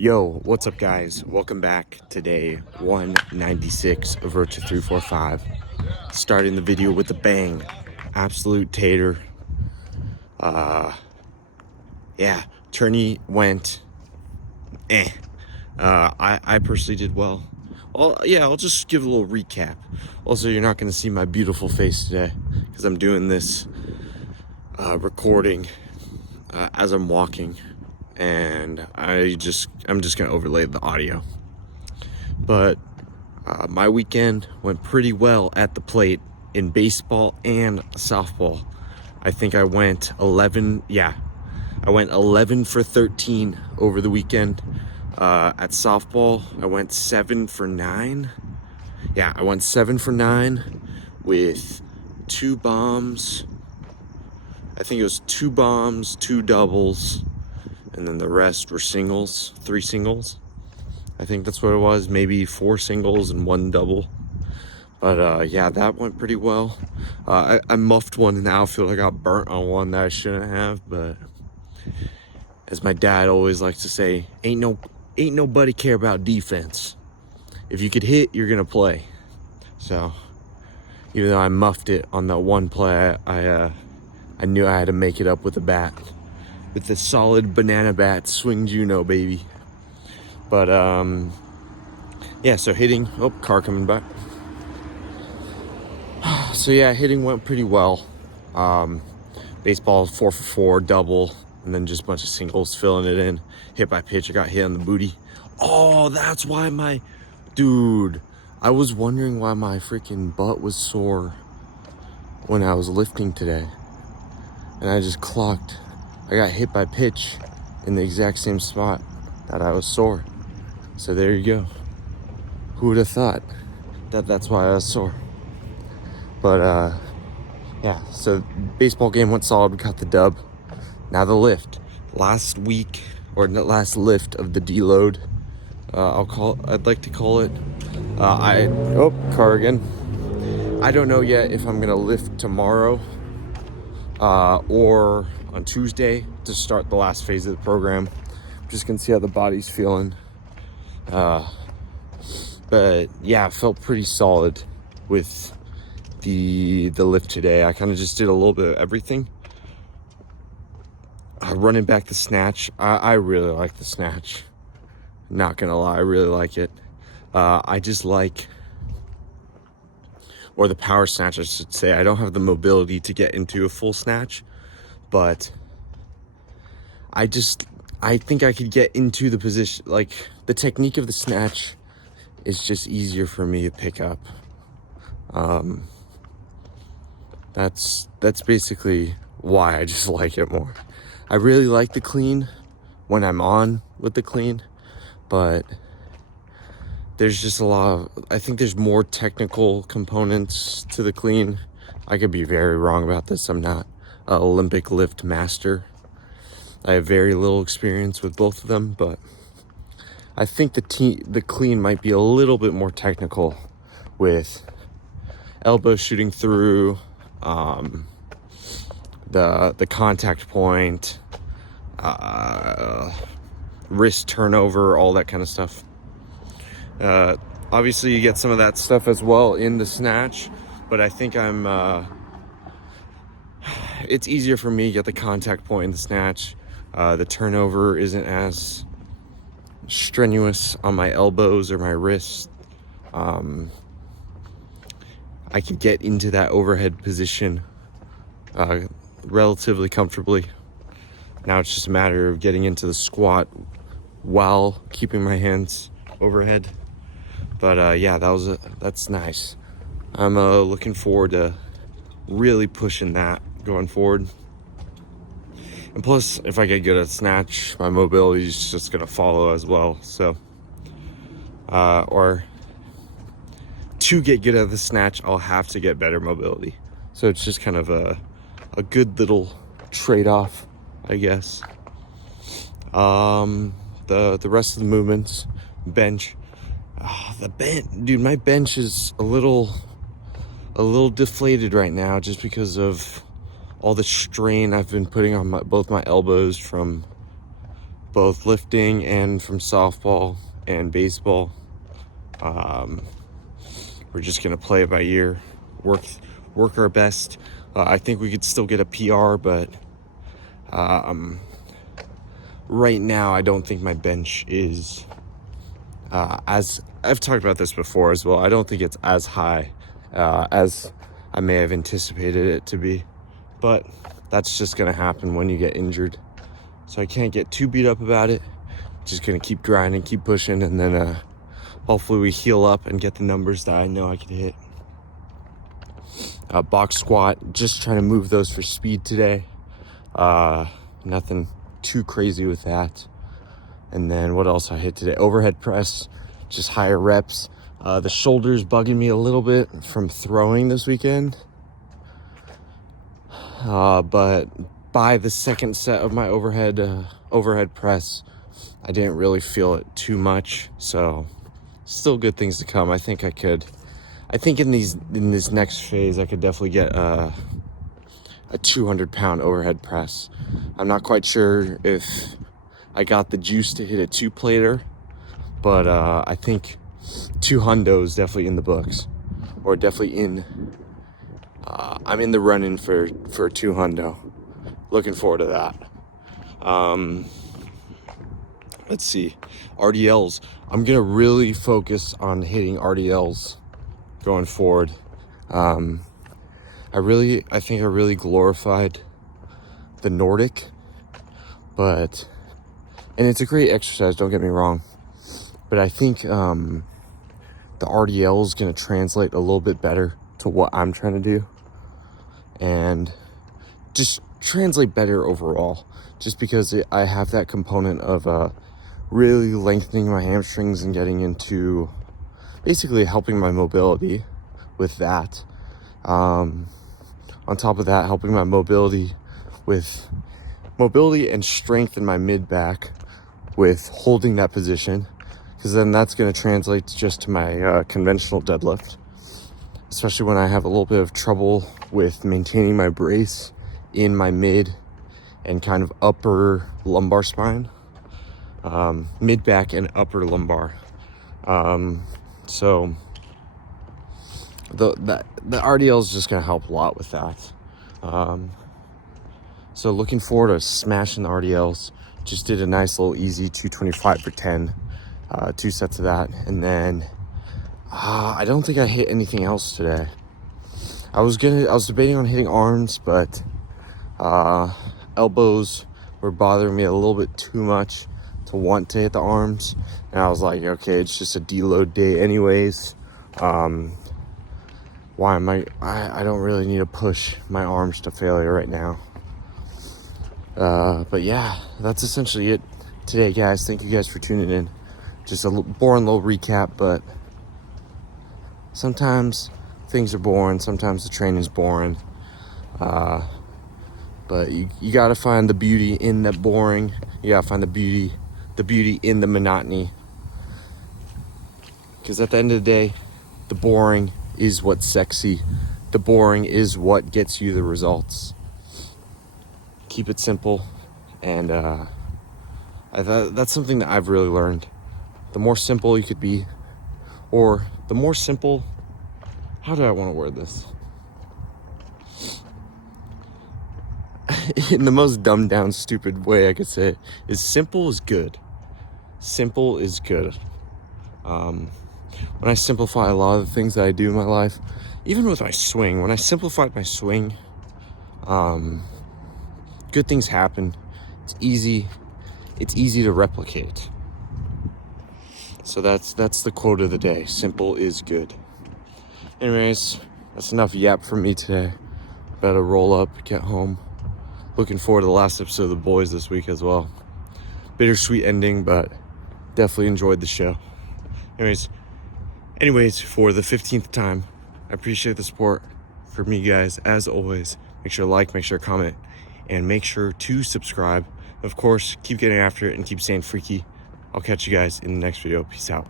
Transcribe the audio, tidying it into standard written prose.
Yo, what's up, guys? Welcome back to day 196 of Virtua 345. Starting the video with a bang. Absolute tater. Yeah, tourney went I personally did well. I'll just give a little recap. Also, you're not going to see my beautiful face today because I'm doing this recording as I'm walking, and I'm just gonna overlay the audio. But my weekend went pretty well at the plate in baseball and softball. I think I went 11 for 13 over the weekend. At softball, I went 7 for 9. Yeah, I went 7 for 9 with 2 bombs. I think it was 2 bombs, 2 doubles, and then the rest were singles, 3 singles. I think that's what it was, maybe 4 singles and 1 double. But yeah, that went pretty well. I muffed one in the outfield. I got burnt on one that I shouldn't have, but as my dad always likes to say, ain't nobody care about defense. If you could hit, you're gonna play. So even though I muffed it on that one play, I knew I had to make it up with a bat, with the solid banana bat, swing Juno, baby. But yeah, so hitting, car coming back. So yeah, hitting went pretty well. Baseball 4 for 4, double, and then just a bunch of singles filling it in. Hit by pitch, I got hit on the booty. Oh, that's why dude, I was wondering why my freaking butt was sore when I was lifting today. And I just clocked. I got hit by pitch in the exact same spot that I was sore. So there you go. Who would have thought that that's why I was sore? But yeah, so baseball game went solid. We got the dub. Now the lift. Last lift of the deload. I'd like to call it. Car again. I don't know yet if I'm gonna lift tomorrow or on Tuesday to start the last phase of the program. Just gonna see how the body's feeling. But yeah, I felt pretty solid with the lift today. I kind of just did a little bit of everything. Running back the snatch. I really like the snatch. Not gonna lie, I really like it. I just like, or the power snatch, I should say. I don't have the mobility to get into a full snatch, but I think I could get into the position. Like, the technique of the snatch is just easier for me to pick up. That's basically why I just like it more. I really like the clean when I'm on with the clean, but there's just I think there's more technical components to the clean. I could be very wrong about this. I'm not an Olympic lift master. I have very little experience with both of them, but I think the clean might be a little bit more technical with elbow shooting through, the contact point, wrist turnover, all that kind of stuff. Obviously you get some of that stuff as well in the snatch, but I think it's easier for me to get the contact point in the snatch. The turnover isn't as strenuous on my elbows or my wrists. I can get into that overhead position relatively comfortably. Now it's just a matter of getting into the squat while keeping my hands overhead. But yeah, that's nice. I'm looking forward to really pushing that going forward. And plus, if I get good at snatch, my mobility is just gonna follow as well. So, or to get good at the snatch, I'll have to get better mobility. So it's just kind of a good little trade-off, I guess. The rest of the movements, bench. Dude, my bench is a little deflated right now just because of all the strain I've been putting on both my elbows from both lifting and from softball and baseball. We're just gonna play it by ear, work our best. I think we could still get a PR, but right now I don't think my bench is as I've talked about this before as well. I don't think it's as high as I may have anticipated it to be, but that's just gonna happen when you get injured. So I can't get too beat up about it. Just gonna keep grinding, keep pushing, and then hopefully we heal up and get the numbers that I know I can hit. Box squat, just trying to move those for speed today. Nothing too crazy with that. And then what else I hit today? Overhead press, just higher reps. The shoulders bugging me a little bit from throwing this weekend. But by the second set of my overhead press, I didn't really feel it too much. So still good things to come. I think in this next phase, I could definitely get a 200-pound overhead press. I'm not quite sure if I got the juice to hit a 2-plater, but I think 200 is definitely in the books, or definitely I'm in the running for a 200. Looking forward to that. Let's see, RDLs. I'm gonna really focus on hitting RDLs going forward. I think I really glorified the Nordic, and it's a great exercise, don't get me wrong, but I think the RDL is going to translate a little bit better to what I'm trying to do, and just translate better overall, just because I have that component of really lengthening my hamstrings and getting into basically helping my mobility with that. On top of that, helping my mobility and strength in my mid-back with holding that position, because then that's going to translate just to my conventional deadlift, especially when I have a little bit of trouble with maintaining my brace in my mid and kind of upper lumbar spine, mid-back and upper lumbar. So the RDL is just going to help a lot with that. So looking forward to smashing the RDLs. Just did a nice little easy 225 for 10, 2 sets of that. And then I don't think I hit anything else today. I was debating on hitting arms, but elbows were bothering me a little bit too much to want to hit the arms. And I was like, okay, it's just a deload day anyways. Why am I don't really need to push my arms to failure right now. But yeah, that's essentially it today, guys. Thank you guys for tuning in. Just a boring little recap, but sometimes things are boring. Sometimes the training's boring. But you gotta find the beauty in the boring. You gotta find the beauty in the monotony. Because at the end of the day, the boring is what's sexy. The boring is what gets you the results. Keep it simple, and that's something that I've really learned. The more simple you could be, or the more simple, how do I want to word this? In the most dumbed down, stupid way I could say it, is simple is good. Simple is good. When I simplify a lot of the things that I do in my life, even with my swing, when I simplified my swing, good things happen. It's easy to replicate. So that's the quote of the day. Simple is good. Anyways, that's enough yap for me today. Better roll up, get home. Looking forward to the last episode of The Boys this week as well. Bittersweet ending, but definitely enjoyed the show. Anyways, for the 15th time, I appreciate the support from you guys as always. Make sure to like, make sure to comment, and make sure to subscribe. Of course, keep getting after it and keep staying freaky. I'll catch you guys in the next video. Peace out.